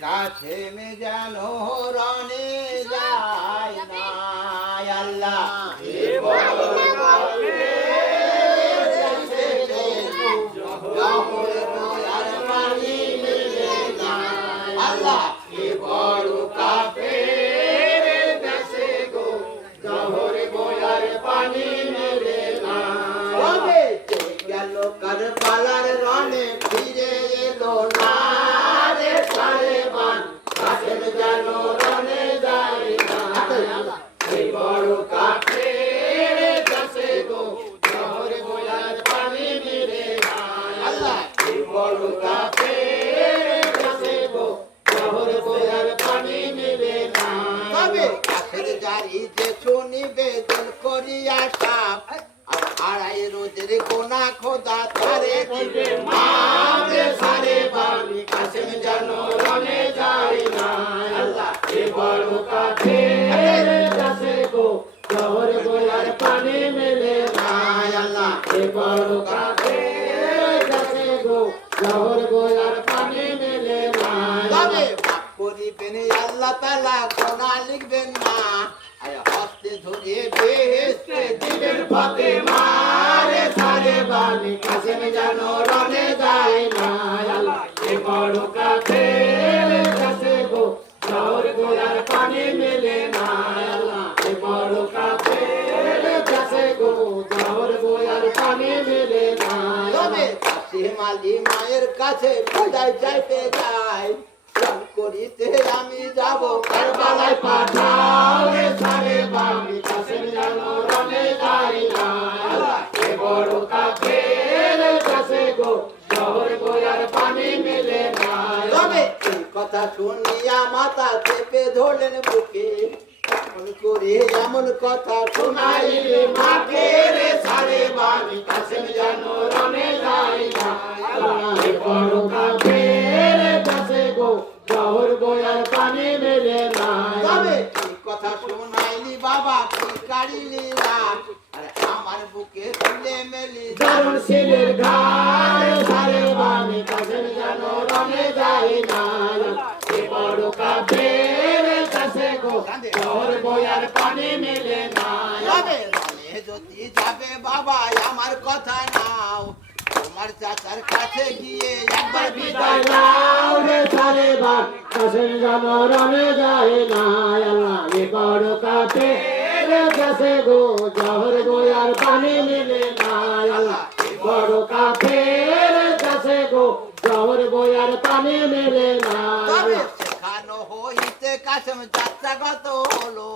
কাছে মে জানো রনে রোজের কোনা খোদা তারে দিবে মারে সারে বানি। কাছেম জানো রনে না আল্লাহ এ বড় কাছে গো। শহর গোয়ার পানি মেলে না আল্লাহ এ বড় কাছে গো। শহর গোয়ার পানি মেলে না তবে করিবেন আল্লাহ তাআলা গোনা লিখবেন না। আয় হস্তে ধরে কাছেম জানো রনে যায় না এ বড় কাছে কাছে গো, শহর গোয়ার পানি মেলে না এ বড় কাছে কাছে গো, শহর গোয়ার পানি মেলে না কাছে মায়ের কাছে বিদায় চাইতে প্রাণ করিতে আমি যাব কারবালায় পাঠাও রে সারে বামি কথা শুনিয়া মাথা চেপে ধরলেন বুকে। করে এমন কথা শোনাইলে মাকে রে সারে বামি কাছে জানো রনে যাই না। বড় কাছে রে কাছে গো শহর গোয়ার পানি মেলে না তবে কথা শোনাইলি বাবা কি কাড়িলি রাত আমার বুকে তুলে মেলি দারুণ শিলের ঘাড় সারে বামি কাছে জানো রনে যাই না। যদি যাবে বাবা আমার কথা নাও। তোমার চাচার কাছে গিয়ে একবার বিদায় নাও। রে সারে বাপ কাছে জানো রনে যায় না। আল্লাহ বড় কাছে রে কাছে গো জহর গোয়ার পানি মিলে না। আল্লাহ বড় কাছে রে কাছে গো জহর গোয়ার পানি মিলে না। শেখানো হইতে কাছেম যাত্রা কত হলো।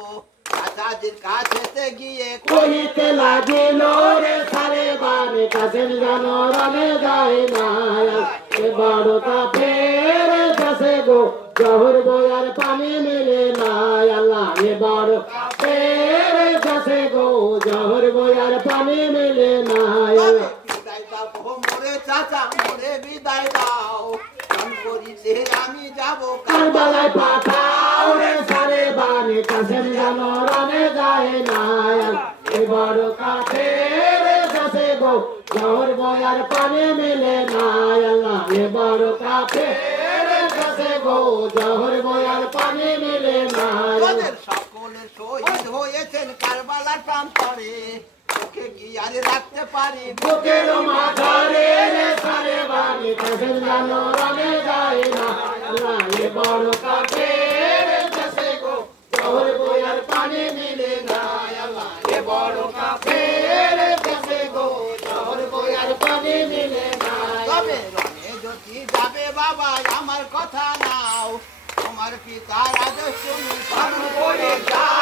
চাচাজির কাছেতে গিয়ে কহিতে লাগিল রে সারে বারে কাছেম জানো রনে যায় না। এ বড় কাছে রে কাছে গো জহর গোয়ার পানি মিলে না। আল্লাহ এ বড় কাছে রে কাছে গো জহর গোয়ার পানি মিলে না। আল্লাহ বিদায় দাও মোরে চাচা মোরে বিদায় দাও। করিতে আমি যাব কারবালায় পাঠাও রে সারে বানে কাছে জানো রনে যায় না এ কাছে রে কাছে গো জহর বয়ার পানি মিলে না আল্লাহ এ বড় কাছে রে কাছে গো জহর বয়ার পানি মিলে না সকলের শহীদ হয়েছেন কারবালা প্রান্তরে। আর রাখতে পারি বুকের মাঝারে রে সারে বানি জানো রনে যায় না। বড় রে গো। পানি মিলে না। বড় রে গো। পানি মিলে না। তবে রনে যদি যাবে বাবা আমার কথা নাও। তোমার পিতার আদেশ তুমি পালন করে যাও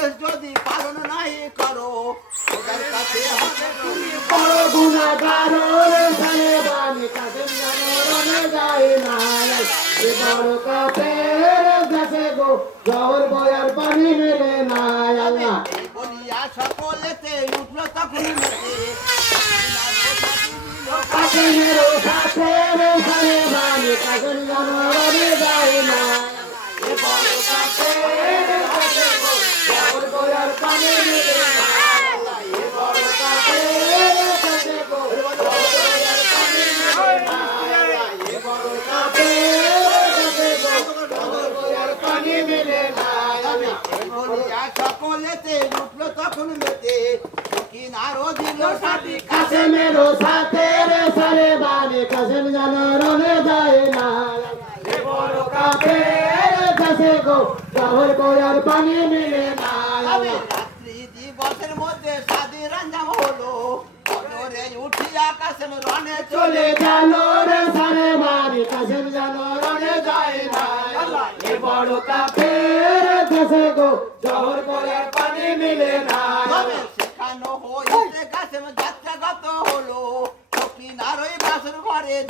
আদেশ যদি পালন নাই করো ওদের কাছে হবে তুমি বড় গুণাগার রে বাণী কাশেম যেন যায় না এ বড় কাপের দেশে গো জহর গোয়ার পানি মিলে না আল্লাহ। বলিয়া সকলেতে উঠল তখন মেতে কাশেমের সাথে রে বাণী কাশেম যেন যায় না এ বড় কাপের দেশে গো জহর গোয়ার পানি মিলে না এ বড় কাপের দেশে গো জহর গোয়ার পানি মিলে না এ বড় কাপের দেশে গো জহর গোয়ার পানি মিলে না এই বলিয়া সকলেতে উঠল তখন মেতে কিনারও দিল সাথী। রে সারে বাণী কাশেম যেন রনে যায় না। এ বড় কাপের দেশে গো জহর গোয়ার পানি মিলে না। রাত্রি দিবসের মধ্যে সাদি রঞ্জাম হলো। অজরে উঠিয়া কাশেম রনে চলে গেল রে সারে বাণী কাশেম যেন রনে যায় না। এ বড় কাপের দেশে গো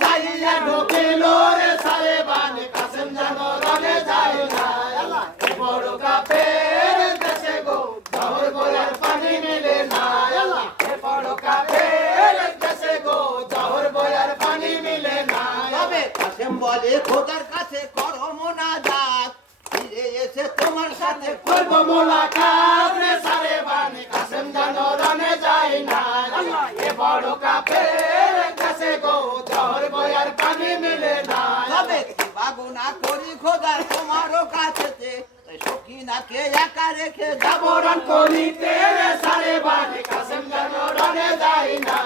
যাইয়া ঢোকিল রে সারে বাণী কাশেম যেন রনে যায় না বড় কাপের দেশে গো জহর গোয়ার পানি মিলে না বড় কাপের দেশে গো জহর গোয়ার পানি মিলে না তবে কাসেম বলে খোদার কাছে করো মোনাজাত ফিরে এসে তোমার সাথে করব মোলাকাত রে সারে বাণী কাশেম যেন রনে যায় না এ বড় কাপের দেশে গো। পানি মিলে না। তবে করি খোদার তোমারও কাছেতে। সকিনাকে একা রেখে যাব জাবরণ করিতে রে সারে বাণী কাশেম যেন রনে যায় না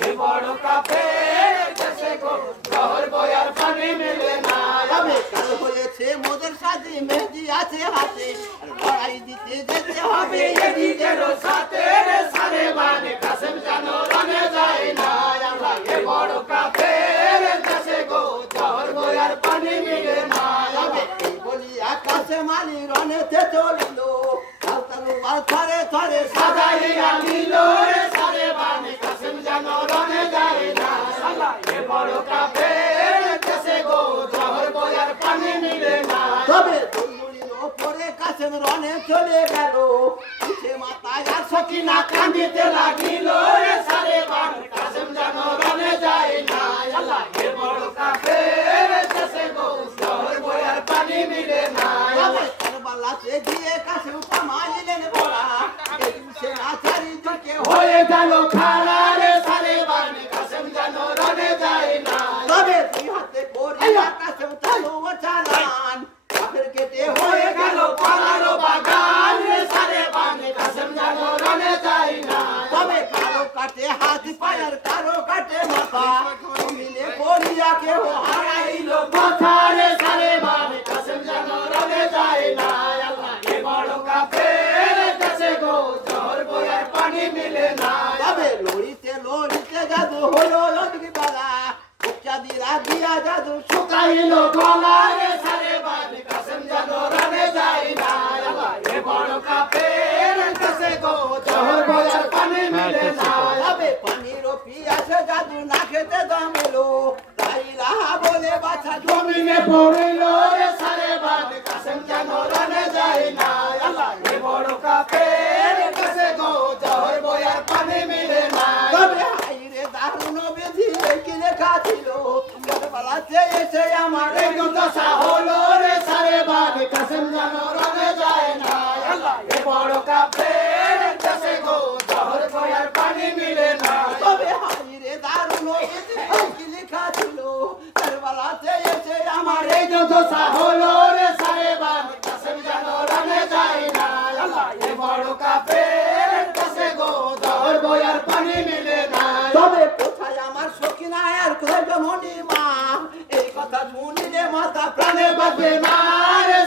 এ বড় কাপের দেশে গো জহর গোয়ার পানি মিলে না তবে কাল হয়েছে মোদের সাথে মেহেদি আছে হাতে। লড়াই দিতে যেতে হবে সাথে। রে সারে যেন না এ বড় কাপের দেশে গো জহর গোয়ার পানি মিলে না তবে এই বলি আকাশে মালি রনেতে চলিল। তালতালু আর থরে থরে সাজাইয়া নিল রে সারে বাণী কাশেম যেন রনে যায় না এ বড় গো জহর গোয়ার পানি মিলে না। তবে তুলমুড়ির ওপরে কাছেম রনে চলে গেল। পিছে মাথায় আর সখী না কান্দিতে লাগিল রে সারে বাণী কাশেম যেন রনে যায় না এ বড় কাপের দেশে গো জহর গোয়ার পানি মিলে না তবে কারবালাতে গিয়ে কাছেম নিলেন বড়া এই সেনা চারিদিকে হয়ে হয়ে গেল খারা রে সারে বাণী কাশেম যেন রনে যায় না তবে দুই হাতে করে কাছেম চালু চালান কাফের কেটে হয়ে হয়ে গেল গেল পালার বাগান রে সারে বাণী কাশেম যেন রনে যায় না তবে কারও কাটে হাত পায়ার কারও কাটে মাথা মিলে পড়িয়া কেউ হারাইল কথারে সারে বাণী কাশেম যেন রনে যায় না আল্লাহ এ বড় কাফের দেশে গো জহর গোয়ার পানি মিলে না তবে লড়িতে লড়িতে জাদু হলো লড়কি বালা উচ্চা দিরা দিয়া জাদু শুকাইল গলা রে সারে রনে না এ বড় কাফের দেশে গো জহর পানি মিলে না তবে পানির পিয়াসে জাদু না খেতে দমেলো। তাই রাহা বলে বাছা জমি জমিনে পড়িল রে সারে বাণী কাশেম যেন রনে যায় না আল্লাহ এ বড় কাফের দেশে গো জহর গোয়ার পানি মিলে না তবে হাইরে দারুণ বেধি কি লেখা ছিল বেলাতে এসে আমার এই দশা হলো রে, সারে বাণী কাশেম যেন রনে যায় না। বড় কাফের দেশে গো জহর গোয়ার পানি মিলে না তবে হাইরে দারুণ বেধি কি লেখা ছিল বেলাতে এসে আমার এই দশা হলো রে সারে বাণী কাশেম যেন রনে যায় না আল্লাহ এ বড় কাফের দেশে গো জহর গোয়ার পানি মিলে না তবে কোথায় আমার সখিনা আর কোথায় জননী মা এই কথা শুনিলে মাথা প্রাণে বাঁচবে না রে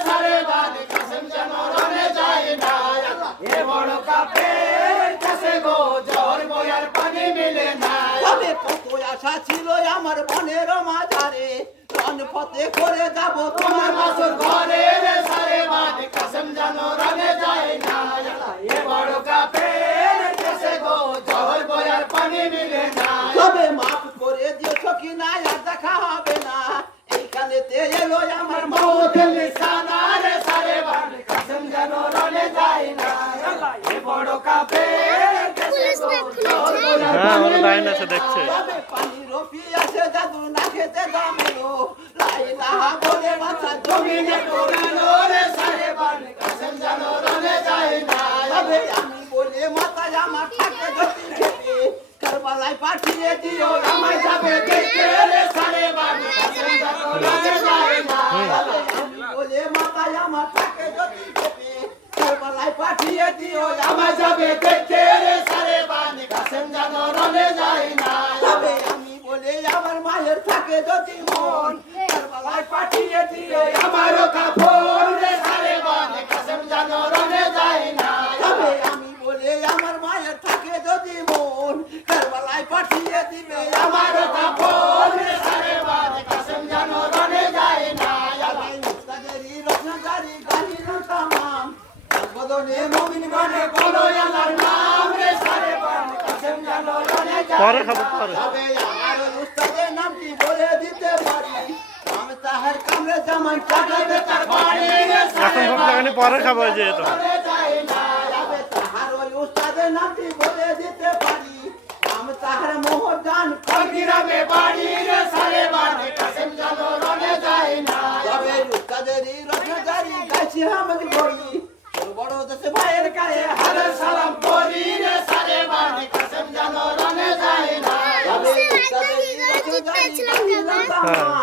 ছিল আমার বনের মাঝারে। রন পথে করে যাব তোমার বাসর ঘরে রে সারে বান কসম জানো রনে যায় না এ বড় কাপের দেশে গো জহর বয়ার পানি মিলে না তবে মাফ করে দিয়েছ কি না আর দেখা হবে না এইখানে তে এলো আমার মৌতের নিশানা রে সারে বান কসম জানো রনে যায় না এ বড় কাপের দেশে গো জহর বয়ার হ্যাঁ ওরা লাইন আছে দেখছে তবে পানি রফি আছে জাদু না খেতে দামেলো লাইলাহা বলে মাথা জমিনে কোরানো রে সারে বান কসম জানো রনে যায় না তবে আমি বলে মাথা আমার থাকে গতি খেতে কারবালায় পাঠিয়ে দিও আমায় যাবে দেখতে রে সারে বান কসম জানো রনে যায় না তবে আমি বলে মাথা আমার থাকে গতি খেতে কারবালায় পাঠিয়ে দিও আমায় যাবে দেখতে রে সারে বান কসম জানো রনে যায় না তবে আমি বলে আমার থাকে যদি মন কারবালায় পাঠিয়ে দিও আমারও কাপড় রে সারে বান কসম জানো রনে যায় না। তবে আমি বলে আমার মায়ের থাকে যদি মন কারবালায় পাঠিয়ে দিবে আমারও কাপড় রে সারে বান কসম জানো রনে যায় না। আলাই মুস্তাদেরি রত্নজারি গানি বদনে মমিন মানে বলো আল্লাহর নাম। রে সারে বান কসম জানো রনে যায় পরে খাব পরে। তবে আমার বলে দিতে পারি? আমি তাহার কামড়ে জামাই কাটাতে তার বাড়ি রে এখন ভোগ লাগানি পরে খাব যে তো। আমি তাহার ওই উস্তাদের নামটি বলে দিতে পারি? আমি তাহার মোহর গান ফকিরামে বাড়ি রে সারে বাড়ি হ্যাঁ